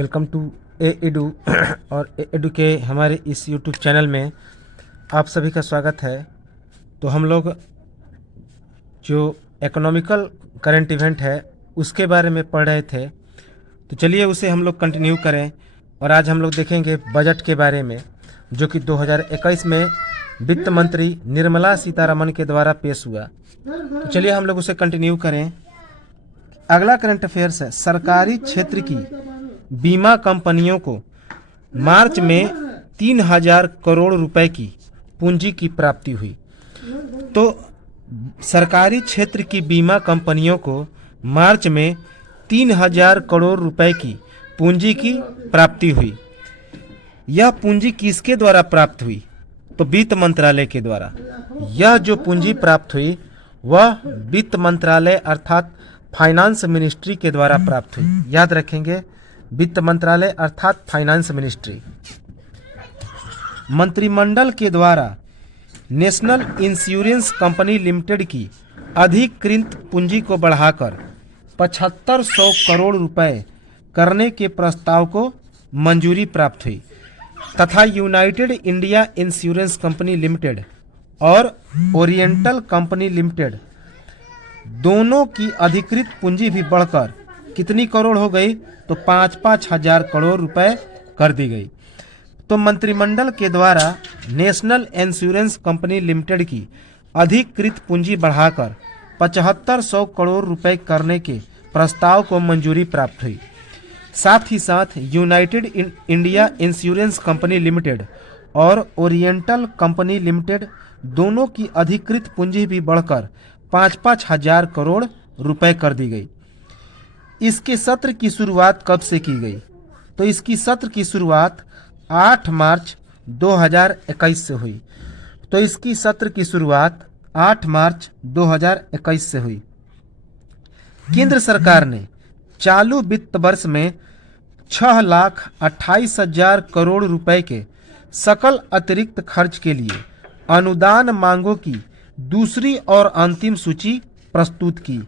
Welcome to edu और edu के हमारे इस यूट्यूब चैनल में आप सभी का स्वागत है। तो हम लोग जो इकोनॉमिकल करंट इवेंट है उसके बारे में पढ़ रहे थे, तो चलिए उसे हम लोग कंटिन्यू करें। और आज हम लोग देखेंगे बजट के बारे में, जो कि 2021 में वित्त मंत्री निर्मला सीतारमण के द्वारा पेश हुआ। तो चलिए हम लोग उसे कंटिन्यू करें। अगला करंट अफेयर्स है, सरकारी क्षेत्र की बीमा कंपनियों को मार्च में 3000 करोड़ रुपए की पूंजी की प्राप्ति हुई। तो सरकारी क्षेत्र की बीमा कंपनियों को मार्च में 3000 करोड़ रुपए की पूंजी की प्राप्ति हुई। यह पूंजी किसके द्वारा प्राप्त हुई? तो वित्त मंत्रालय के द्वारा। यह जो पूंजी प्राप्त हुई वह वित्त मंत्रालय अर्थात फाइनेंस मिनिस्ट्री के द्वारा प्राप्त हुई। याद रखेंगे, वित्त मंत्रालय अर्थात फाइनेंस मिनिस्ट्री। मंत्रिमंडल के द्वारा नेशनल इंश्योरेंस कंपनी लिमिटेड की अधिकृत पूंजी को बढ़ाकर 7500 करोड़ रुपए करने के प्रस्ताव को मंजूरी प्राप्त हुई तथा United India insurance company limited और ओरिएंटल कंपनी लिमिटेड दोनों की अधिकृत पूंजी भी बढ़कर कितनी करोड़ हो गई? तो 5-5 हजार करोड़ रुपए कर दी गई। तो मंत्रिमंडल के द्वारा नेशनल इंश्योरेंस कंपनी लिमिटेड की अधिकृत पूंजी बढ़ाकर 7500 करोड़ रुपए करने के प्रस्ताव को मंजूरी प्राप्त हुई। साथ ही साथ United India insurance company limited और ओरिएंटल कंपनी लिमिटेड दोनों की अधिकृत पूंजी भी बढ़कर 5-5 हजार करोड़ रुपए कर दी गई। इसके सत्र की शुरुआत कब से की गई? तो इसकी सत्र की शुरुआत 8 मार्च 2021 से हुई। तो इसकी सत्र की शुरुआत 8 मार्च 2021 से हुई। केंद्र सरकार ने चालू वित्त वर्ष में 6,28,000 करोड़ रुपए के सकल अतिरिक्त खर्च के लिए अनुदान मांगों की दूसरी और अंतिम सूची प्रस्तुत की।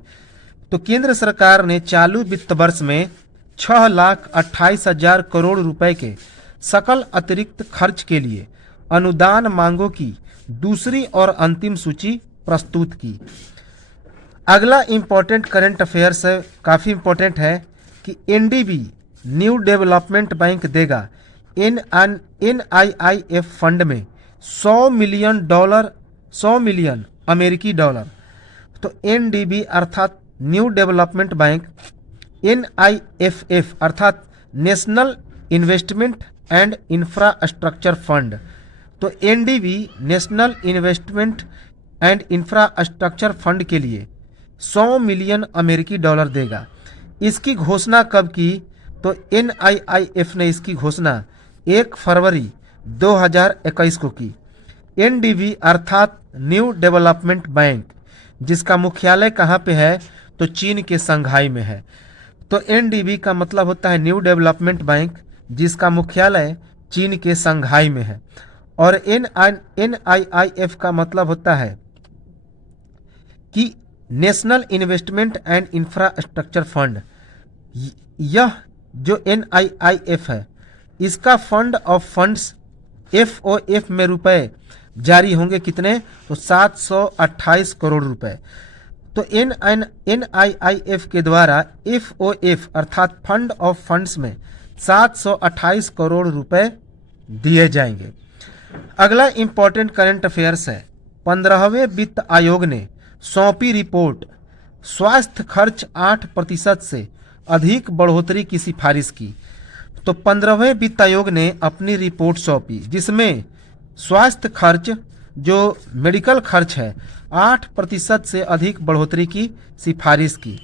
तो केंद्र सरकार ने चालू वित्त वर्ष में 6,28,000 करोड़ रुपए के सकल अतिरिक्त खर्च के लिए अनुदान मांगों की दूसरी और अंतिम सूची प्रस्तुत की। अगला इंपॉर्टेंट करंट अफेयर्स है, काफ़ी इंपॉर्टेंट है कि एनडीबी न्यू डेवलपमेंट बैंक देगा NIIF फंड में $100 मिलियन अमेरिकी डॉलर। तो एनडीबी अर्थात न्यू डेवलपमेंट बैंक, NIIF अर्थात National Investment and Infrastructure Fund. तो NDB National Investment and Infrastructure Fund के लिए 100 मिलियन अमेरिकी डॉलर देगा। इसकी घोषणा कब की? तो NIIF ने इसकी घोषणा 1 फरवरी 2021 को की। एनडीबी अर्थात न्यू डेवलपमेंट बैंक, जिसका मुख्यालय कहाँ पे है? तो चीन के संघाई में है। तो एनडीबी का मतलब होता है न्यू डेवलपमेंट बैंक, जिसका मुख्यालय चीन के संघाई में है। और NIIF का मतलब होता है कि national Investment and Infrastructure fund. यह जो NIIF है, इसका फंड ऑफ फंड्स FOF में रुपए जारी होंगे कितने? तो 728 करोड़ रुपए। तो NIIF के द्वारा FOF अर्थात फंड ऑफ फंड्स में 728 करोड़ रुपए दिए जाएंगे। अगला इंपॉर्टेंट करंट अफेयर्स है, 15वें वित्त आयोग ने सौंपी रिपोर्ट स्वास्थ्य खर्च 8% से अधिक बढ़ोतरी की सिफारिश की। तो 15वें वित्त आयोग ने अपनी रिपोर्ट सौंपी, जिसमें स्वास्थ्य खर्च जो मेडिकल खर्च है 8% से अधिक बढ़ोतरी की सिफारिश की।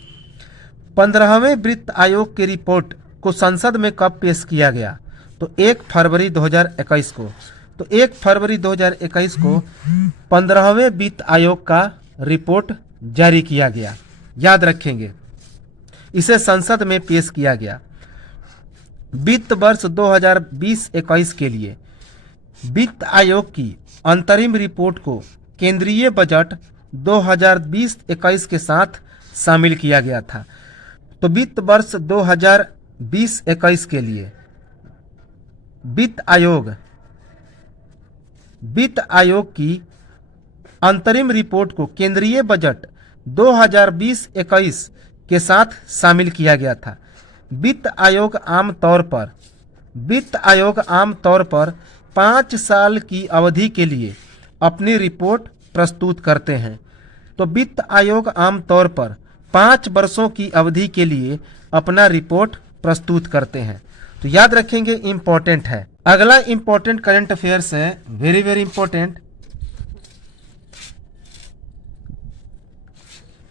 15वें वित्त आयोग की रिपोर्ट को संसद में कब पेश किया गया? तो 1 फरवरी 2021 को। तो 1 फरवरी 2021 को 15वें वित्त आयोग का रिपोर्ट जारी किया गया। याद रखेंगे, इसे संसद में पेश किया गया। वित्त वर्ष 2020-21 के लिए वित्त आयोग की अंतरिम रिपोर्ट को केंद्रीय बजट 2020-21 के साथ शामिल किया गया था। तो वित्त वर्ष 2021 के लिए वित्त आयोग की अंतरिम रिपोर्ट को केंद्रीय बजट 2020-21 के साथ शामिल किया गया था। वित्त आयोग आमतौर पर 5 साल की अवधि के लिए अपनी रिपोर्ट प्रस्तुत करते हैं। तो वित्त आयोग आमतौर पर 5 वर्षों की अवधि के लिए अपना रिपोर्ट प्रस्तुत करते हैं। तो याद रखेंगे, इंपॉर्टेंट है। अगला इंपॉर्टेंट करंट अफेयर्स है, वेरी वेरी इंपॉर्टेंट।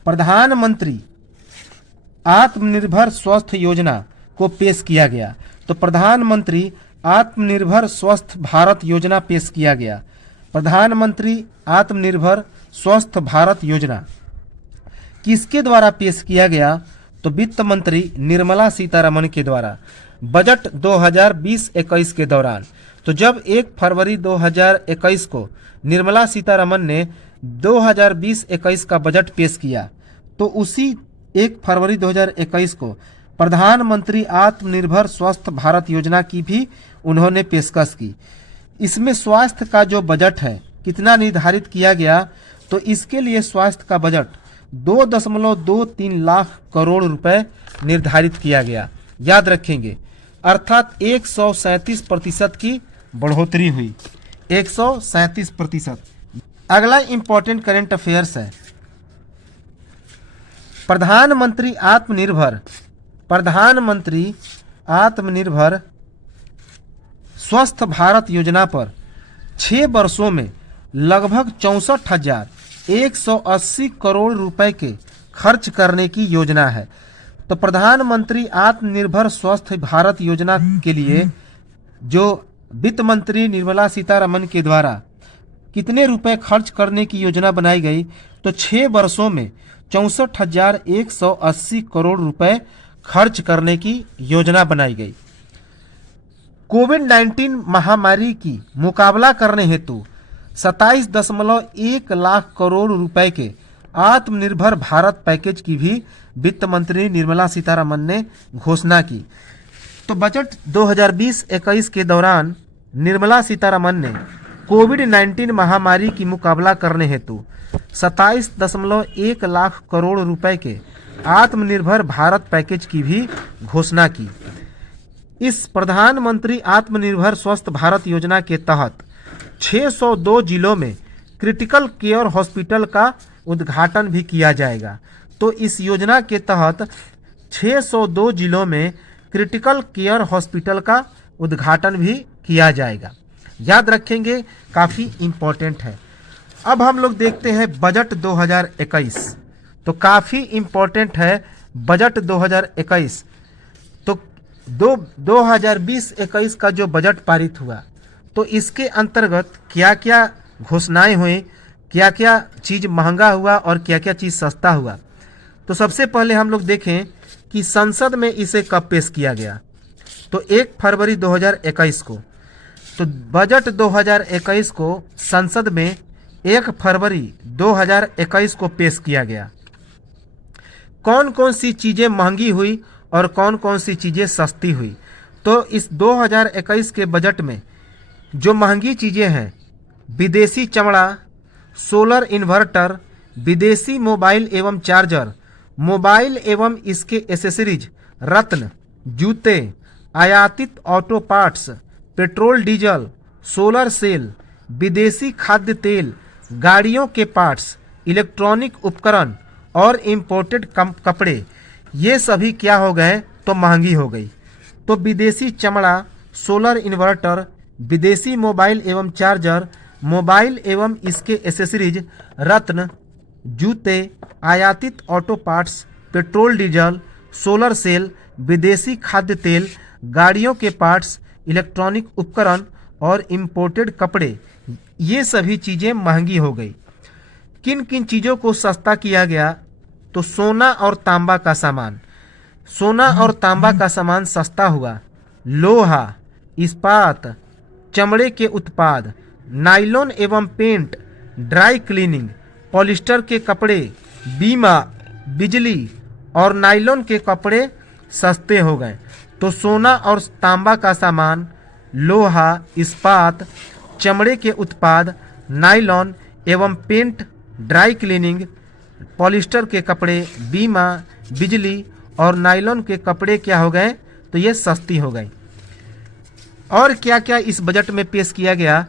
प्रधानमंत्री आत्मनिर्भर स्वस्थ योजना को पेश किया गया। तो प्रधानमंत्री आत्मनिर्भर स्वस्थ भारत योजना पेश किया गया। प्रधानमंत्री आत्मनिर्भर स्वस्थ भारत योजना किसके द्वारा पेश किया गया? तो वित्त मंत्री निर्मला सीतारमण के द्वारा बजट 2020-21 के दौरान। तो जब 1 फरवरी 2021 को निर्मला सीतारमण ने 2020-21 का बजट पेश किया, तो उसी 1 फरवरी 2021 को प्रधानमंत्री आत्मनिर्भर स्वस्थ भारत योजना की भी उन्होंने पेशकश की। इसमें स्वास्थ्य का जो बजट है कितना निर्धारित किया गया? तो इसके लिए स्वास्थ्य का बजट 2.23 लाख करोड़ रुपए निर्धारित किया गया। याद रखेंगे, अर्थात 137% की बढ़ोतरी हुई, 137%। अगला इंपॉर्टेंट करंट अफेयर्स है, प्रधानमंत्री आत्मनिर्भर स्वस्थ भारत योजना पर 6 वर्षों में लगभग 64,180 करोड़ रुपए के खर्च करने की योजना है। तो प्रधानमंत्री आत्मनिर्भर स्वस्थ भारत योजना के लिए जो वित्त मंत्री निर्मला सीतारमण के द्वारा कितने रुपए खर्च करने की योजना बनाई गई? तो 6 वर्षों में 64,180 करोड़ रुपए खर्च करने की योजना बनाई गई। कोविड-19 महामारी की मुकाबला करने हेतु 27.1 लाख करोड़ रुपए के आत्मनिर्भर भारत पैकेज की भी वित्त मंत्री निर्मला सीतारमण ने घोषणा की। तो बजट 2020-21 के दौरान निर्मला सीतारमण ने कोविड-19 महामारी की मुकाबला करने हेतु 27.1 लाख करोड़ रुपए के आत्मनिर्भर भारत पैकेज की भी घोषणा की। इस प्रधानमंत्री आत्मनिर्भर स्वस्थ भारत योजना के तहत 602 जिलों में क्रिटिकल केयर हॉस्पिटल का उद्घाटन भी किया जाएगा। तो इस योजना के तहत 602 जिलों में क्रिटिकल केयर हॉस्पिटल का उद्घाटन भी किया जाएगा। याद रखेंगे, काफ़ी इम्पोर्टेंट है। अब हम लोग देखते हैं बजट 2021। तो काफ़ी इम्पोर्टेंट है बजट 2021। तो 2020-21 का जो बजट पारित हुआ, तो इसके अंतर्गत क्या क्या घोषणाएं हुई, क्या क्या चीज़ महंगा हुआ और क्या क्या चीज़ सस्ता हुआ। तो सबसे पहले हम लोग देखें कि संसद में इसे कब पेश किया गया। तो 1 फरवरी 2021 को। तो बजट 2021 को संसद में 1 फरवरी 2021 को पेश किया गया। कौन कौन सी चीज़ें महंगी हुई और कौन कौन सी चीज़ें सस्ती हुई। तो इस 2021 के बजट में जो महंगी चीज़ें हैं, विदेशी चमड़ा, सोलर इन्वर्टर, विदेशी मोबाइल एवं चार्जर, मोबाइल एवं इसके एसेसरीज, रत्न, जूते, आयातित auto parts, petrol diesel, solar cell, विदेशी खाद्य तेल, गाड़ियों के पार्ट्स, इलेक्ट्रॉनिक उपकरण और इम्पोर्टेड कपड़े, ये सभी क्या हो गए? तो महंगी हो गई। तो विदेशी चमड़ा, सोलर इन्वर्टर, विदेशी मोबाइल एवं चार्जर, मोबाइल एवं इसके एसेसरीज, रत्न, जूते, आयातित auto parts, petrol diesel, solar cell, विदेशी खाद्य तेल, गाड़ियों के पार्ट्स, इलेक्ट्रॉनिक उपकरण और इम्पोर्टेड कपड़े, ये सभी चीज़ें महंगी हो गई। किन किन चीज़ों को सस्ता किया गया? तो सोना और तांबा का सामान, सोना और तांबा का सामान सस्ता हुआ। लोहा, इस्पात, चमड़े के उत्पाद, नायलॉन एवं पेंट, ड्राई क्लीनिंग, पॉलिस्टर के कपड़े, बीमा, बिजली और नायलॉन के कपड़े सस्ते हो गए। तो सोना और तांबा का सामान, लोहा, इस्पात, चमड़े के उत्पाद, नायलॉन एवं पेंट, ड्राई क्लीनिंग, पॉलिस्टर के कपड़े, बीमा, बिजली और नायलॉन के कपड़े क्या हो गए, तो ये सस्ती हो गई। और क्या क्या इस बजट में पेश किया गया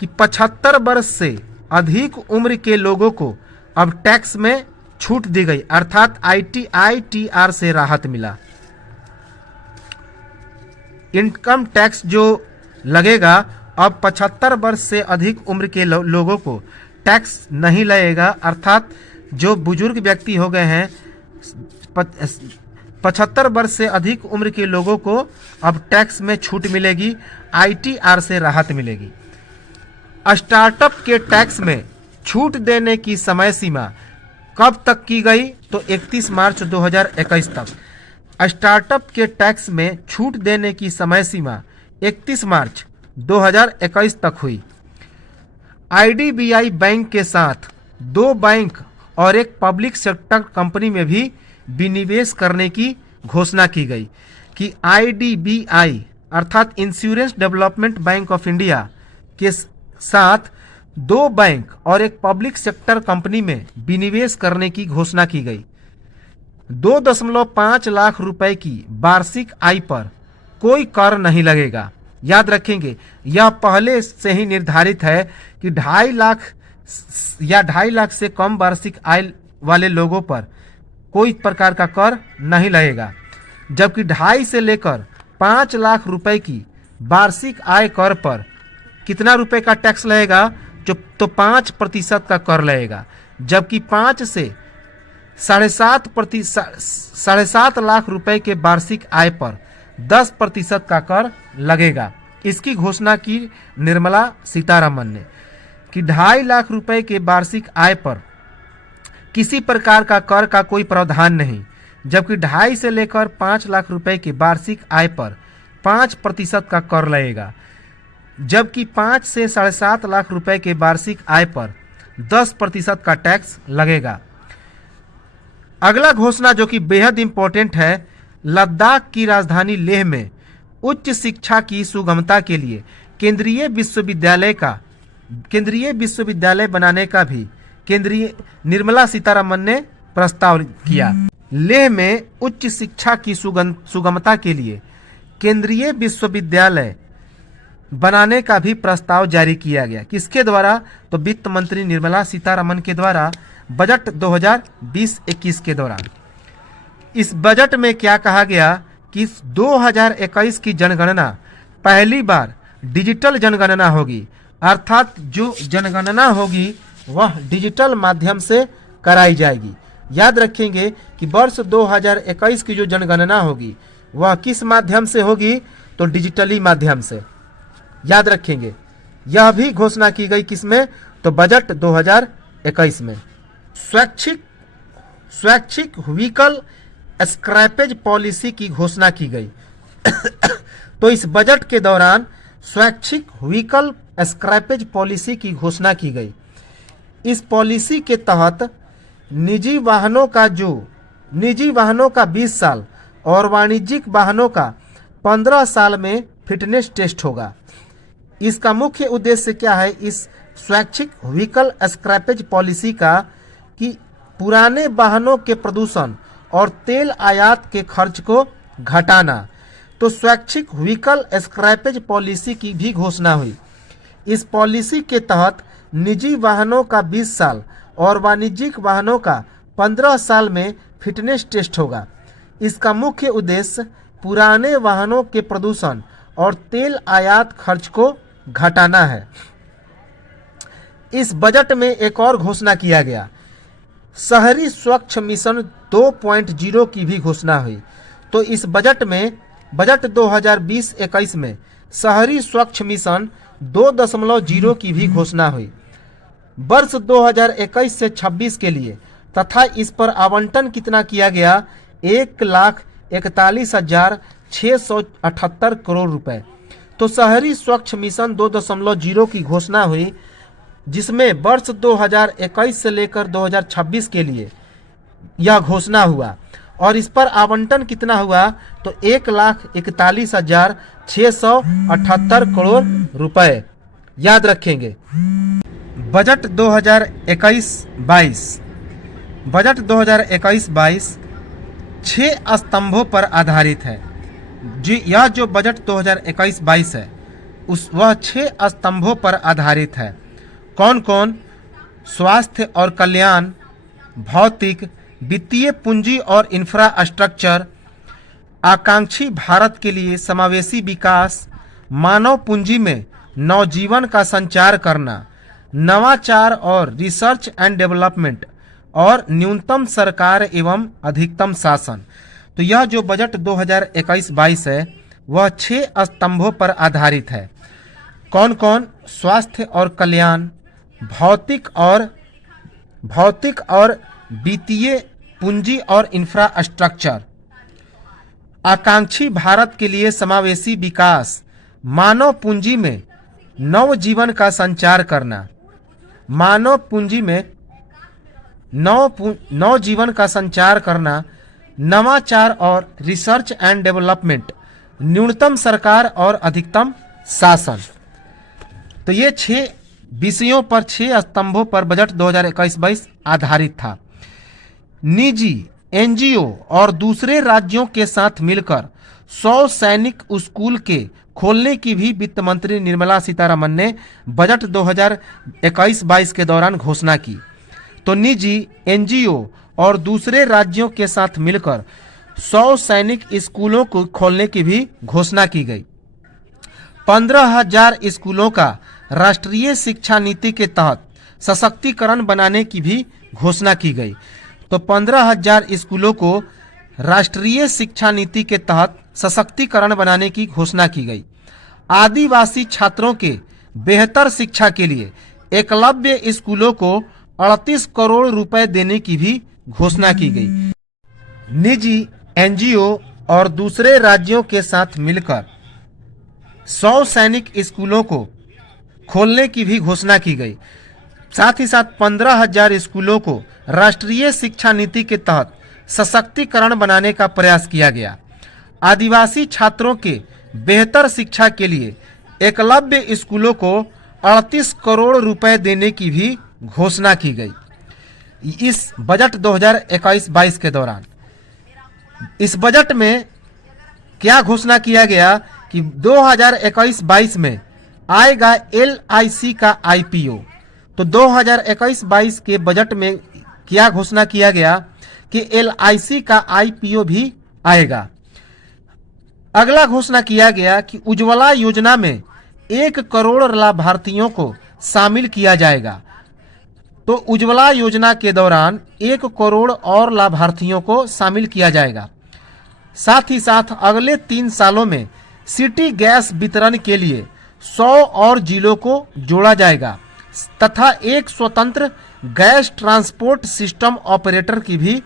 कि 75 वर्ष से अधिक उम्र के लोगों को अब टैक्स में छूट दी गई, अर्थात ITR से राहत मिला। इनकम टैक्स जो लगेगा अब 75 वर्ष से अधिक उम्र के लोगों को टैक्स नहीं लगेगा, अर्थात जो बुजुर्ग व्यक्ति हो गए हैं 75 वर्ष से अधिक उम्र के लोगों को अब टैक्स में छूट मिलेगी, ITR से राहत मिलेगी। स्टार्टअप के टैक्स में छूट देने की समय सीमा कब तक की गई, तो 31 मार्च 2021 तक। स्टार्टअप के टैक्स में छूट देने की समय सीमा 31 मार्च 2021 तक हुई। IDBI बैंक के साथ 2 बैंक और एक पब्लिक सेक्टर कंपनी में भी विनिवेश करने की घोषणा की गई कि IDBI अर्थात insurance development bank of India के साथ 2 बैंक और एक पब्लिक सेक्टर कंपनी में विनिवेश करने की घोषणा की गई। 2.5 लाख रुपए की वार्षिक आय पर कोई कर नहीं लगेगा। याद रखेंगे, यह पहले से ही निर्धारित है कि 2.5 लाख या 2.5 लाख से कम वार्षिक आय वाले लोगों पर कोई प्रकार का कर नहीं लगेगा, जबकि 2.5 से लेकर 5 लाख रुपए की वार्षिक आय कर पर कितना रुपए का टैक्स लगेगा, तो 5% का कर लगेगा, जबकि 5 से 7.5 लाख रुपए के वार्षिक आय पर 10% का कर लगेगा। इसकी घोषणा की निर्मला सीतारमण ने कि 2.5 लाख रुपए के वार्षिक आय पर किसी प्रकार का कर का कोई प्रावधान नहीं, जबकि 2.5 से लेकर 5 लाख रुपए के वार्षिक आय पर 5% का कर लगेगा, जबकि 5 से 7.5 लाख रुपए के वार्षिक आय पर 10% का टैक्स लगेगा। अगला घोषणा जो कि बेहद इंपॉर्टेंट है, लद्दाख की राजधानी लेह में उच्च शिक्षा की सुगमता के लिए केंद्रीय विश्वविद्यालय बनाने का भी केंद्रीय निर्मला सीतारमण ने प्रस्ताव किया। लेह में उच्च शिक्षा की सुगमता के लिए केंद्रीय विश्वविद्यालय बनाने का भी प्रस्ताव जारी किया गया। किसके द्वारा, तो वित्त मंत्री निर्मला सीतारमण के द्वारा बजट 2020-21 के दौरान। इस बजट में क्या कहा गया कि 2021 की जनगणना पहली बार डिजिटल जनगणना होगी, अर्थात जो जनगणना होगी वह डिजिटल माध्यम से कराई जाएगी। याद रखेंगे कि वर्ष 2021 की जो जनगणना होगी वह किस माध्यम से होगी, तो डिजिटली माध्यम से। याद रखेंगे, यह भी घोषणा की गई किसमें, तो बजट 2021 में। स्वैच्छिक व्हीकल स्क्रैपेज पॉलिसी की घोषणा की गई। तो इस बजट के दौरान स्वैच्छिक व्हीकल स्क्रैपेज पॉलिसी की घोषणा की गई। इस पॉलिसी के तहत निजी वाहनों का 20 साल और वाणिज्यिक वाहनों का 15 साल में फिटनेस टेस्ट होगा। इसका मुख्य उद्देश्य क्या है इस स्वैच्छिक व्हीकल स्क्रैपेज पॉलिसी का, कि पुराने वाहनों के प्रदूषण और तेल आयात के खर्च को घटाना। तो स्वैच्छिक व्हीकल स्क्रैपेज पॉलिसी की भी घोषणा हुई। इस पॉलिसी के तहत निजी वाहनों का 20 साल और वाणिज्यिक वाहनों का 15 साल में फिटनेस टेस्ट होगा। इसका मुख्य उद्देश्य पुराने वाहनों के प्रदूषण और तेल आयात खर्च को घटाना है। इस बजट में एक और घोषणा किया गया, शहरी स्वच्छ मिशन 2.0 की भी घोषणा हुई। तो इस बजट 2020-21 में शहरी स्वच्छ मिशन 2.0 की भी घोषणा हुई। वर्ष 2021 से 26 के लिए तथा इस पर आवंटन कितना किया गया, 1,41,678 करोड़ रुपए। तो शहरी स्वच्छ मिशन 2.0 की घोषणा हुई, जिसमें वर्ष 2021 से लेकर 2026 के लिए यह घोषणा हुआ। और इस पर आवंटन कितना हुआ तो 1,41,678 करोड़ रुपए। याद रखेंगे। बजट 2021-22 बजट 2021-22 6 स्तंभों पर आधारित है। जी, यह जो बजट 2021-22 है वह 6 स्तंभों पर आधारित है। कौन कौन? स्वास्थ्य और कल्याण, भौतिक, वित्तीय पूंजी और इंफ्रास्ट्रक्चर, आकांक्षी भारत के लिए समावेशी विकास, मानव पूंजी में नवजीवन का संचार करना, नवाचार और रिसर्च एंड डेवलपमेंट, और न्यूनतम सरकार एवं अधिकतम शासन। तो यह जो बजट 2021-22 है वह 6 स्तंभों पर आधारित है। कौन कौन? स्वास्थ्य और कल्याण, भौतिक और वित्तीय पूंजी और इंफ्रास्ट्रक्चर, आकांक्षी भारत के लिए समावेशी विकास, मानव पूंजी में नव जीवन का संचार करना, मानव पूंजी में नव जीवन का संचार करना, नवाचार और रिसर्च एंड डेवलपमेंट, न्यूनतम सरकार और अधिकतम शासन। तो ये 6 विषयों पर 6 स्तंभों पर बजट 2021-22 आधारित था। निजी एनजीओ और दूसरे राज्यों के साथ मिलकर 100 सैनिक स्कूल के खोलने की भी वित्त मंत्री निर्मला सीतारमण ने बजट 2021-22 के दौरान घोषणा की। तो निजी एनजीओ और दूसरे राज्यों के साथ मिलकर 100 सैनिक स्कूलों को खोलने की भी घोषणा की गई। 15,000 स्कूलों का राष्ट्रीय शिक्षा नीति के तहत सशक्तिकरण बनाने की भी घोषणा की गई। तो 15,000 स्कूलों को राष्ट्रीय शिक्षा नीति के तहत सशक्तिकरण बनाने की घोषणा की गई। आदिवासी छात्रों के बेहतर शिक्षा के लिए एकलव्य स्कूलों को 38 करोड़ रुपए देने की भी घोषणा की गई। निजी एनजीओ और दूसरे राज्यों के साथ मिलकर 100 सैनिक स्कूलों को खोलने की भी घोषणा की गई। साथ ही साथ 15,000 स्कूलों को राष्ट्रीय शिक्षा नीति के तहत सशक्तिकरण बनाने का प्रयास किया गया। आदिवासी छात्रों के बेहतर शिक्षा के लिए एकलव्य स्कूलों को 38 करोड़ रुपए देने की भी घोषणा की गई। इस बजट 2021-22 के दौरान इस बजट में क्या घोषणा किया गया कि 2021-22 में आएगा LIC का IPO। तो 2021-22 के बजट में क्या घोषणा किया गया कि LIC का IPO भी आएगा। अगला घोषणा किया गया कि उज्ज्वला योजना में 1 करोड़ लाभार्थियों को शामिल किया जाएगा। तो उज्ज्वला योजना के दौरान 1 करोड़ और लाभार्थियों को शामिल किया जाएगा। साथ ही साथ अगले 3 सालों में सिटी गैस वितरण के लिए 100 और जिलों को जोड़ा जाएगा तथा एक स्वतंत्र गैस ट्रांसपोर्ट सिस्टम ऑपरेटर की भी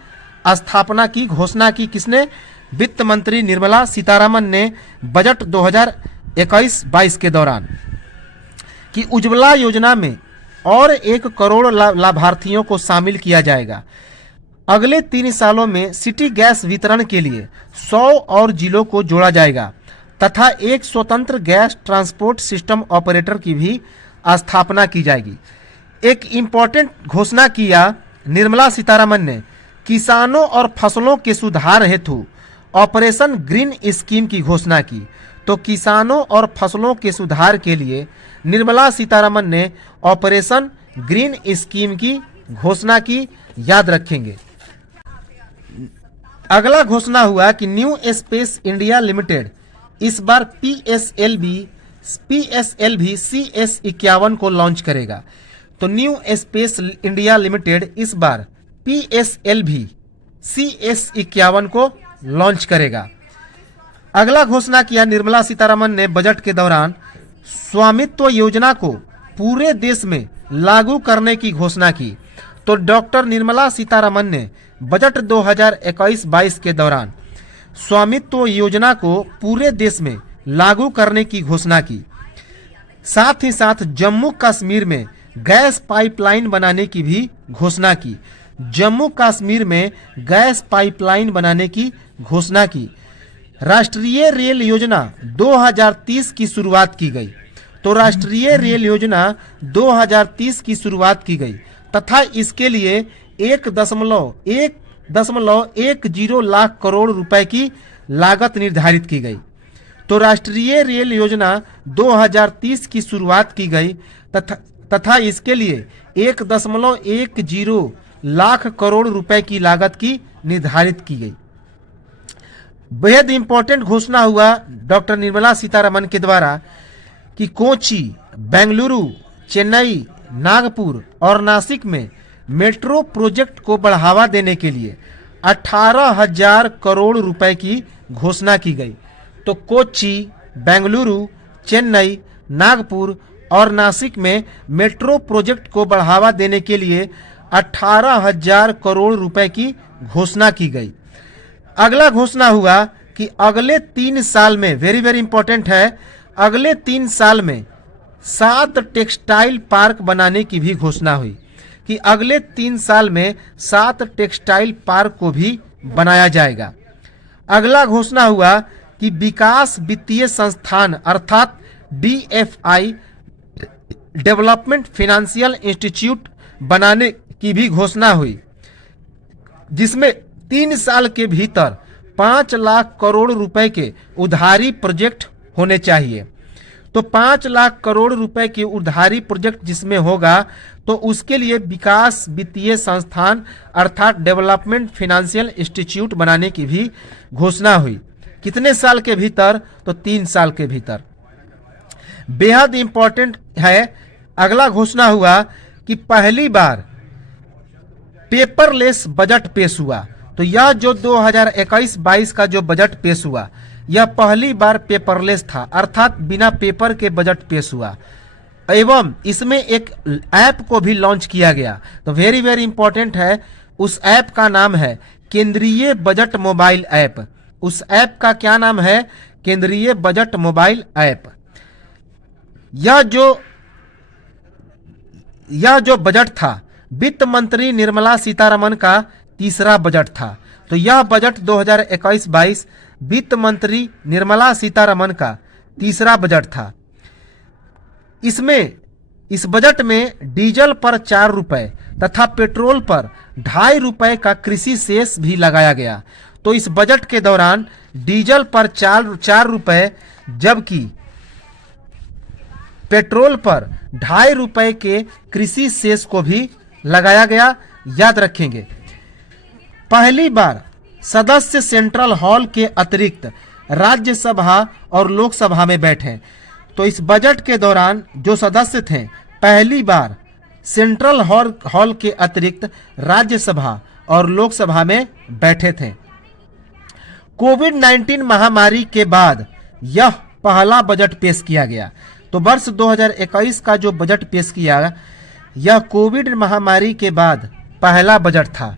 स्थापना की घोषणा की। किसने? वित्त मंत्री निर्मला सीतारमण ने बजट 2021-22 के दौरान कि उज्ज्वला योजना में और 1 करोड़ लाभार्थियों को शामिल किया जाएगा। अगले 3 सालों में सिटी गैस वितरण के लिए 100 और जिलों को जोड़ा जाएगा तथा एक स्वतंत्र गैस ट्रांसपोर्ट सिस्टम ऑपरेटर की भी स्थापना की जाएगी। एक इम्पॉर्टेंट घोषणा किया निर्मला सीतारमण ने, किसानों और फसलों के सुधार हेतु ऑपरेशन ग्रीन स्कीम की घोषणा की। तो किसानों और फसलों के सुधार के लिए निर्मला सीतारमण ने ऑपरेशन ग्रीन स्कीम की घोषणा की। याद रखेंगे। अगला घोषणा हुआ कि न्यू स्पेस इंडिया लिमिटेड इस बार PSLV CS51 को लॉन्च करेगा। तो न्यू स्पेस इंडिया लिमिटेड इस बार PSLV CS51 को लॉन्च करेगा। अगला घोषणा किया निर्मला सीतारमण ने बजट के दौरान स्वामित्व योजना को पूरे देश में लागू करने की घोषणा की। तो डॉक्टर निर्मला सीतारमण ने बजट 2021-22 के दौरान स्वामित्व योजना को पूरे देश में लागू करने की घोषणा की। साथ ही साथ जम्मू कश्मीर में गैस पाइपलाइन बनाने की भी घोषणा की। जम्मू कश्मीर में गैस पाइपलाइन बनाने की घोषणा की। राष्ट्रीय रेल योजना 2030 की शुरुआत की गई। तो राष्ट्रीय रेल योजना 2030 की शुरुआत की गई तथा इसके लिए 1.10 लाख करोड़ रुपए की लागत निर्धारित की गई। तो राष्ट्रीय रेल योजना 2030 की शुरुआत की गई तथा इसके लिए 1.10 लाख करोड़ रुपए की लागत की निर्धारित की गई। बेहद इंपॉर्टेंट घोषणा हुआ डॉक्टर निर्मला सीतारमण के द्वारा कि कोची, बेंगलुरु, चेन्नई, नागपुर और नासिक में मेट्रो प्रोजेक्ट को बढ़ावा देने के लिए 18,000 करोड़ रुपए की घोषणा की गई। तो कोची, बेंगलुरु, चेन्नई, नागपुर और नासिक में मेट्रो प्रोजेक्ट को बढ़ावा देने के लिए 18,000 करोड़ रुपए की घोषणा की गई। अगला घोषणा हुआ कि अगले 3 साल में, वेरी वेरी इंपॉर्टेंट है, अगले 3 साल में 7 टेक्सटाइल पार्क बनाने की भी घोषणा हुई कि अगले 3 साल में 7 टेक्सटाइल पार्क को भी बनाया जाएगा। अगला घोषणा हुआ कि विकास वित्तीय संस्थान अर्थात DFI डेवलपमेंट फाइनेंशियल इंस्टीट्यूट बनाने की भी घोषणा हुई, जिसमें 3 साल के भीतर 5 लाख करोड़ रुपए के उधारी प्रोजेक्ट होने चाहिए। तो 5 लाख करोड़ रुपए के उधारी प्रोजेक्ट जिसमें होगा तो उसके लिए विकास वित्तीय संस्थान अर्थात डेवलपमेंट फाइनेंशियल इंस्टीट्यूट बनाने की भी घोषणा हुई। कितने साल के भीतर? तो 3 साल के भीतर। बेहद इंपॉर्टेंट है, अगला घोषणा हुआ कि पहली बार पेपरलेस बजट पेश हुआ। तो यह जो 2021-22 का जो बजट पेश हुआ यह पहली बार पेपरलेस था, अर्थात बिना पेपर के बजट पेश हुआ एवं इसमें एक ऐप को भी लॉन्च किया गया। तो वेरी वेरी इंपॉर्टेंट है, उस ऐप का नाम है केंद्रीय बजट मोबाइल ऐप। उस ऐप का क्या नाम है? केंद्रीय बजट मोबाइल ऐप। यह जो बजट था वित्त मंत्री निर्मला सीतारमण का तीसरा बजट था। तो यह बजट 2021-22 वित्त मंत्री निर्मला सीतारमण का तीसरा बजट था। इस बजट में डीजल पर 4 रुपए तथा पेट्रोल पर 2.5 रुपए का कृषि सेस भी लगाया गया। तो इस बजट के दौरान डीजल पर 4 रुपए जबकि पेट्रोल पर 2.5 रुपए के कृषि सेस को भी लगाया गया। याद रखेंगे, पहली बार सदस्य सेंट्रल हॉल के अतिरिक्त राज्यसभा और लोकसभा में बैठे। तो इस बजट के दौरान जो सदस्य थे पहली बार सेंट्रल हॉल के अतिरिक्त राज्यसभा और लोकसभा में बैठे थे। कोविड-19 महामारी के बाद यह पहला बजट पेश किया गया। तो वर्ष 2021 का जो बजट पेश किया यह कोविड महामारी के बाद पहला बजट था।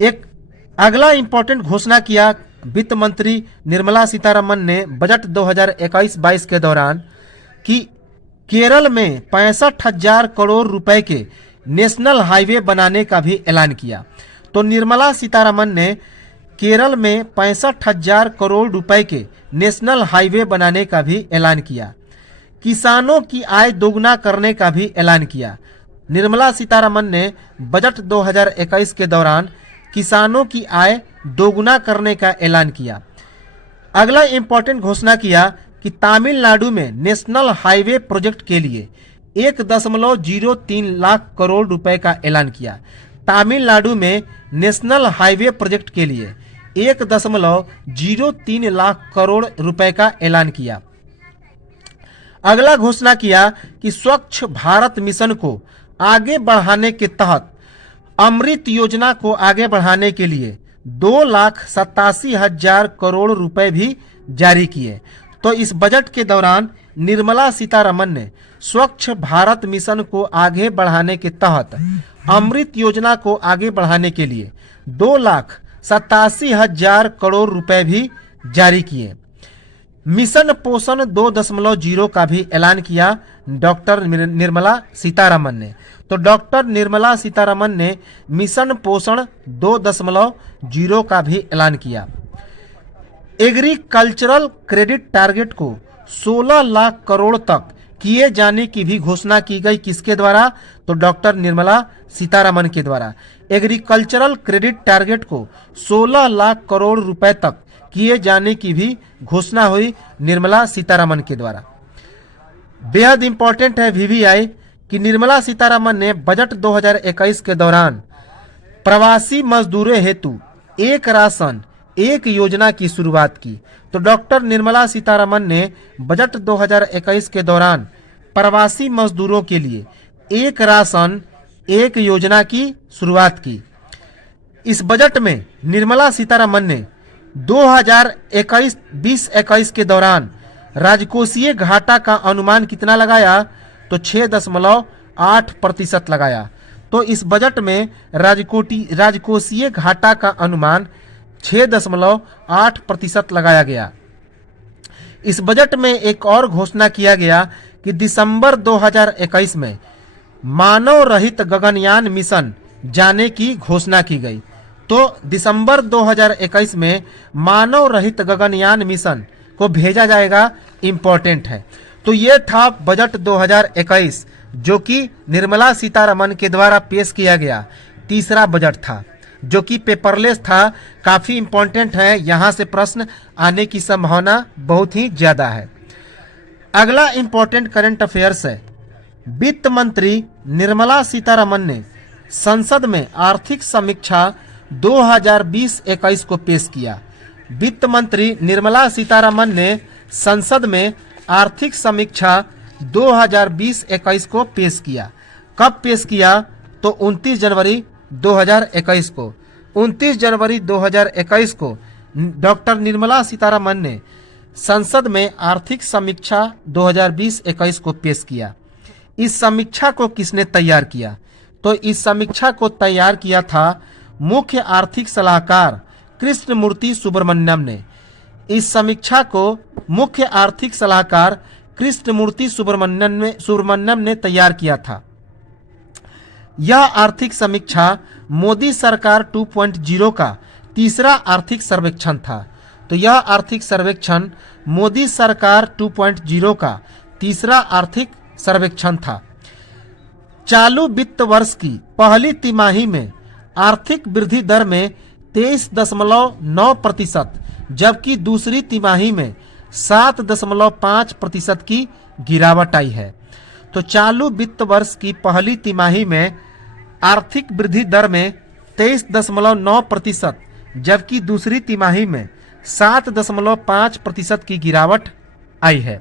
एक अगला इंपॉर्टेंट घोषणा किया वित्त मंत्री निर्मला सीतारमण ने बजट 2021-22 के दौरान कि केरल में 65,000 करोड़ रुपए के नेशनल हाईवे बनाने का भी ऐलान किया। तो निर्मला सीतारमण ने केरल में 65,000 करोड़ रुपए के नेशनल हाईवे बनाने का भी ऐलान किया। किसानों की आय दोगुना करने का भी ऐलान किया। निर्मला सीतारमण ने बजट 2021 के दौरान किसानों की आय दोगुना करने का ऐलान किया। अगला इंपॉर्टेंट घोषणा किया कि तमिलनाडु में नेशनल हाईवे प्रोजेक्ट के लिए 1.03 लाख करोड़ रुपए का ऐलान किया। तमिलनाडु में नेशनल हाईवे प्रोजेक्ट के लिए 1.03 लाख करोड़ रुपए का ऐलान किया। अगला घोषणा किया कि स्वच्छ भारत मिशन को आगे बढ़ाने के तहत अमृत योजना को आगे बढ़ाने के लिए 2,87,000 करोड़ रुपए भी जारी किए। तो इस बजट के दौरान निर्मला सीतारमण ने स्वच्छ भारत मिशन को आगे बढ़ाने के तहत अमृत योजना को आगे बढ़ाने के लिए 2,87,000 करोड़ रुपए भी जारी किए। मिशन पोषण 2.0 का भी ऐलान किया डॉक्टर निर्मला सीतारमन ने। तो डॉक्टर निर्मला सीतारमन ने मिशन पोषण 2.0 का भी ऐलान किया। एग्रीकल्चरल क्रेडिट टारगेट को 16 लाख करोड़ तक किए जाने की भी घोषणा की गई। किसके द्वारा? तो डॉक्टर निर्मला सीतारमन के द्वारा। एग्रीकल्चरल क्रेडिट टारगेट को 16 लाख करोड़ रुपए तक किए जाने की भी घोषणा हुई निर्मला सीतारमन के द्वारा। बेहद इंपॉर्टेंट है वीवीआई कि निर्मला सीतारमन ने बजट 2021 के दौरान प्रवासी मजदूरों हेतु एक राशन एक योजना की शुरुआत की। तो डॉक्टर निर्मला सीतारमन ने बजट 2021 के दौरान प्रवासी मजदूरों के लिए एक राशन एक योजना की शुरुआत की। इस बजट में निर्मला सीतारमन ने 2021 के दौरान राजकोषीय घाटा का अनुमान कितना लगाया? तो 6.8% लगाया। तो इस बजट में राजकोषीय घाटा का अनुमान 6.8% लगाया गया। इस बजट में एक और घोषणा किया गया कि दिसंबर 2021 में मानव रहित गगनयान मिशन जाने की घोषणा की गई। तो दिसंबर 2021 में मानव रहित गगनयान मिशन को भेजा जाएगा, इंपॉर्टेंट है। तो ये था बजट 2021 जो कि निर्मला सीतारमन के द्वारा पेश किया गया तीसरा बजट था, जो कि पेपरलेस था। काफ़ी इंपॉर्टेंट है, यहाँ से प्रश्न आने की संभावना बहुत ही ज़्यादा है। अगला इंपॉर्टेंट करंट अफेयर्स है। वित्त मंत्री निर्मला सीतारमन ने संसद में आर्थिक समीक्षा 2020-21 को पेश किया। वित्त मंत्री निर्मला सीतारमन ने संसद में आर्थिक समीक्षा 2020-21 को पेश किया। कब पेश किया? तो 29 जनवरी 2021 को। 29 जनवरी 2021 को डॉक्टर निर्मला सीतारमन ने संसद में आर्थिक समीक्षा 2020-21 को पेश किया। इस समीक्षा को किसने तैयार किया? तो इस समीक्षा को तैयार किया था मुख्य आर्थिक सलाहकार कृष्णमूर्ति सुब्रमण्यम ने। इस समीक्षा को मुख्य आर्थिक सलाहकार कृष्णमूर्ति सुब्रमण्यम ने तैयार किया था। यह आर्थिक समीक्षा मोदी सरकार 2.0 का तीसरा आर्थिक सर्वेक्षण था। तो यह आर्थिक सर्वेक्षण मोदी सरकार 2.0 का तीसरा आर्थिक सर्वेक्षण था। चालू वित्त वर्ष की पहली तिमाही में आर्थिक वृद्धि दर में 23.9%, जबकि दूसरी तिमाही में 7.5% की गिरावट आई है। तो चालू वित्त वर्ष की पहली तिमाही में आर्थिक वृद्धि दर में 23.9%, जबकि दूसरी तिमाही में 7.5% की गिरावट आई है।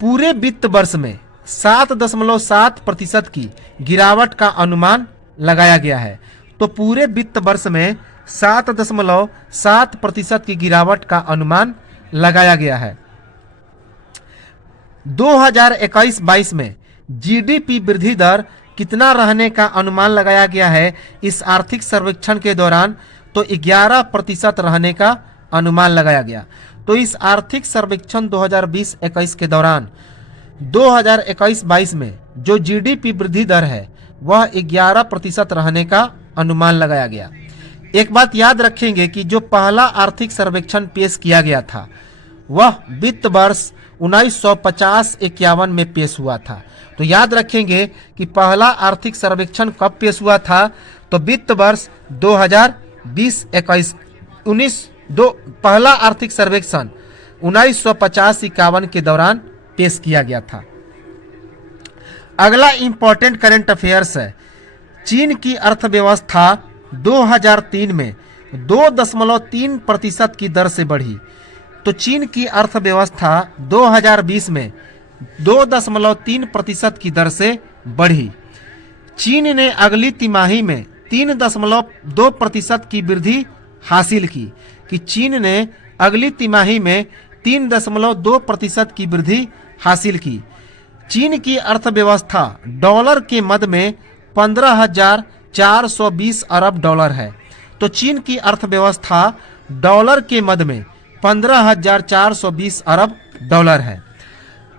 पूरे वित्त वर्ष में 7.7% की गिरावट का अनुमान लगाया गया है। तो पूरे वित्त वर्ष में 7.7% की गिरावट का अनुमान लगाया गया है। 2021-22 में जीडीपी वृद्धि दर कितना रहने का अनुमान लगाया गया है इस आर्थिक सर्वेक्षण के दौरान? तो 11% रहने का अनुमान लगाया गया। तो इस आर्थिक सर्वेक्षण 2020-21 के दौरान 2021-22 में जो जीडीपी वृद्धि दर है वह 11% रहने का अनुमान लगाया गया। एक बात याद रखेंगे कि जो पहला आर्थिक सर्वेक्षण पेश किया गया था वह वित्त वर्ष 1950-51 में पेश हुआ था। तो याद रखेंगे कि पहला आर्थिक सर्वेक्षण कब पेश हुआ था? तो वित्त वर्ष 2020-21 पहला आर्थिक सर्वेक्षण 1950-51 के दौरान पेश किया गया था। अगला इंपॉर्टेंट करंट अफेयर्स है। चीन की अर्थव्यवस्था 2003 में 2.3% की दर से बढ़ी। तो चीन की अर्थव्यवस्था 2020 में 2.3% की दर से बढ़ी। चीन ने अगली तिमाही में 3.2% की वृद्धि हासिल की। कि चीन ने अगली तिमाही में 3.2% की वृद्धि हासिल की। चीन की अर्थव्यवस्था डॉलर के मद में 15,420 अरब डॉलर है। तो चीन की अर्थव्यवस्था डॉलर के मद में 15,420 अरब डॉलर है।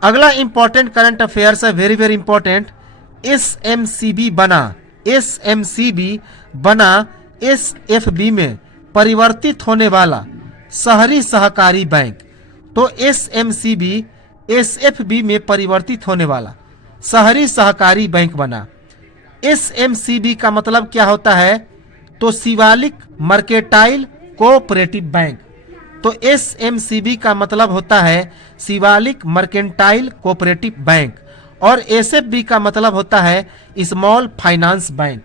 अगला इंपॉर्टेंट करंट अफेयर्स है, वेरी वेरी इंपॉर्टेंट। एसएमसीबी बना एसएफबी में परिवर्तित होने वाला शहरी सहकारी बैंक। तो एसएमसीबी एसएफबी में परिवर्तित होने वाला शहरी सहकारी बैंक बना। एसएमसीबी का मतलब क्या होता है? तो शिवालिक मर्केंटाइल कोऑपरेटिव बैंक। तो एसएमसीबी का मतलब होता है शिवालिक मर्केंटाइल कोऑपरेटिव बैंक, और एसएफबी का मतलब होता है स्मॉल फाइनेंस बैंक।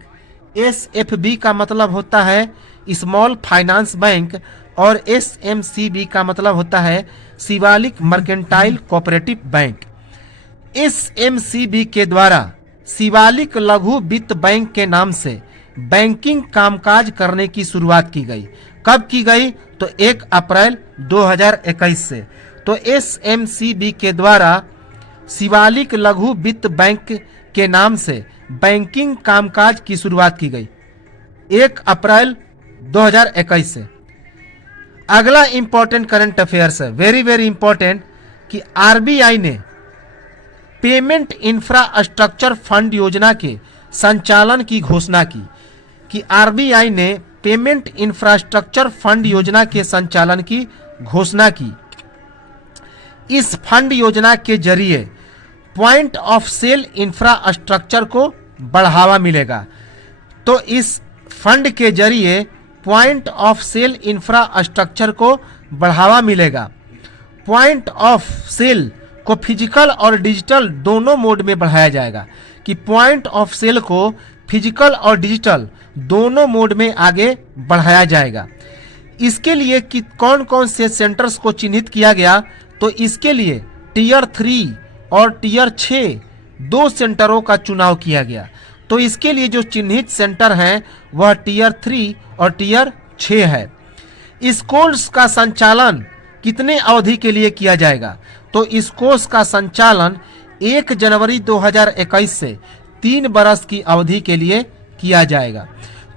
एसएफबी का मतलब होता है स्मॉल फाइनेंस बैंक, और एसएमसीबी का मतलब होता है शिवालिक मर्केंटाइल कोऑपरेटिव बैंक। एसएमसीबी के द्वारा शिवालिक लघु वित्त बैंक के नाम से बैंकिंग कामकाज करने की शुरुआत की गई। कब की गई? तो 1 अप्रैल 2021 से। तो एसएमसीबी के द्वारा शिवालिक लघु वित्त बैंक के नाम से बैंकिंग कामकाज की शुरुआत की गई 1 अप्रैल 2021 से। अगला इंपॉर्टेंट करंट अफेयर्स है, वेरी वेरी इंपॉर्टेंट, कि आरबीआई ने पेमेंट इंफ्रास्ट्रक्चर फंड योजना के संचालन की घोषणा की। कि आरबीआई ने पेमेंट इंफ्रास्ट्रक्चर फंड योजना के संचालन की घोषणा की। इस फंड योजना के जरिए पॉइंट ऑफ सेल इंफ्रास्ट्रक्चर को बढ़ावा मिलेगा। तो इस फंड के जरिए पॉइंट ऑफ सेल इंफ्रास्ट्रक्चर को बढ़ावा मिलेगा। पॉइंट ऑफ सेल को फिजिकल और डिजिटल दोनों मोड में बढ़ाया जाएगा। कि पॉइंट ऑफ सेल को फिजिकल और डिजिटल दोनों मोड में आगे बढ़ाया जाएगा। इसके लिए कि कौन कौन से सेंटर्स को चिन्हित किया गया? तो इसके लिए टीयर 3 और टीयर 6 दो सेंटरों का चुनाव किया गया। तो इसके लिए जो चिन्हित सेंटर हैं वह टीयर 3 और टीयर 6 है। इस कोर्स का संचालन कितने अवधि के लिए किया जाएगा? तो इस कोर्स का संचालन 1 जनवरी 2021 से 3 बरस की अवधि के लिए किया जाएगा।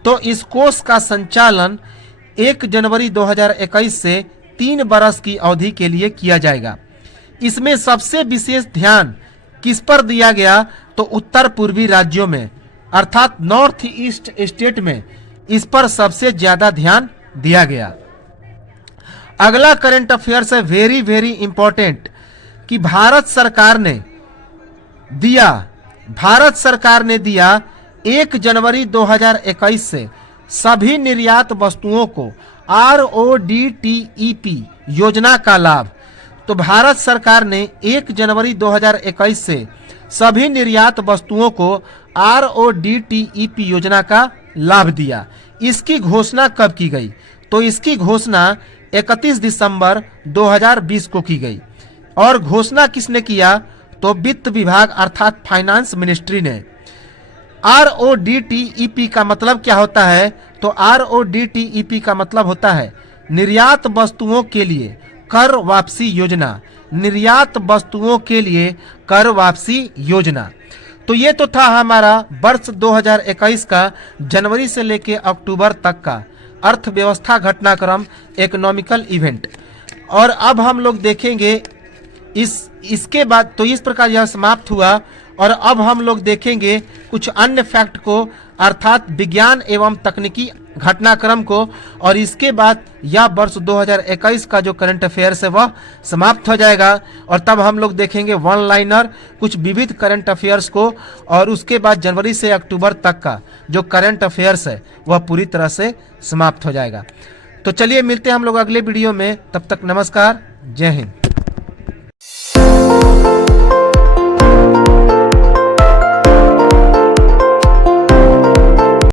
तो इस कोर्स का संचालन 1 जनवरी 2021 से 3 बरस की अवधि के लिए किया जाएगा। इसमें सबसे विशेष ध्यान किस पर दिया गया? तो उत्तर पूर्वी राज्यों में अर्थात नॉर्थ ईस्ट स्टेट में इस पर सबसे ज्यादा ध्यान दिया गया। अगला करंट अफेयर्स है, वेरी वेरी इंपॉर्टेंट, कि भारत सरकार ने दिया 1 जनवरी 2021 से सभी निर्यात वस्तुओं को RODTEP योजना का लाभ। तो भारत सरकार ने 1 जनवरी 2021 से सभी निर्यात वस्तुओं को RODTEP योजना का लाभ दिया। इसकी घोषणा कब की गई? तो इसकी घोषणा 31 दिसंबर 2020 को की गई। और घोषणा किसने किया? तो वित्त विभाग अर्थात फाइनेंस मिनिस्ट्री ने। RODTEP का मतलब क्या होता है? तो RODTEP का मतलब होता है निर्यात वस्तुओं के लिए कर वापसी योजना। निर्यात वस्तुओं के लिए कर वापसी योजना। तो ये तो था हमारा वर्ष 2021 का जनवरी से लेकर अक्टूबर तक का अर्थव्यवस्था घटनाक्रम इकोनॉमिकल इवेंट। और अब हम लोग देखेंगे इसके बाद, तो इस प्रकार यह समाप्त हुआ। और अब हम लोग देखेंगे कुछ अन्य फैक्ट को अर्थात विज्ञान एवं तकनीकी घटनाक्रम को। और इसके बाद यह वर्ष 2021 का जो करंट अफेयर्स है वह समाप्त हो जाएगा। और तब हम लोग देखेंगे वन लाइनर कुछ विविध करंट अफेयर्स को। और उसके बाद जनवरी से अक्टूबर तक का जो करंट अफेयर्स है वह पूरी तरह से समाप्त हो जाएगा। तो चलिए मिलते हैं हम लोग अगले वीडियो में। तब तक नमस्कार, जय हिंद।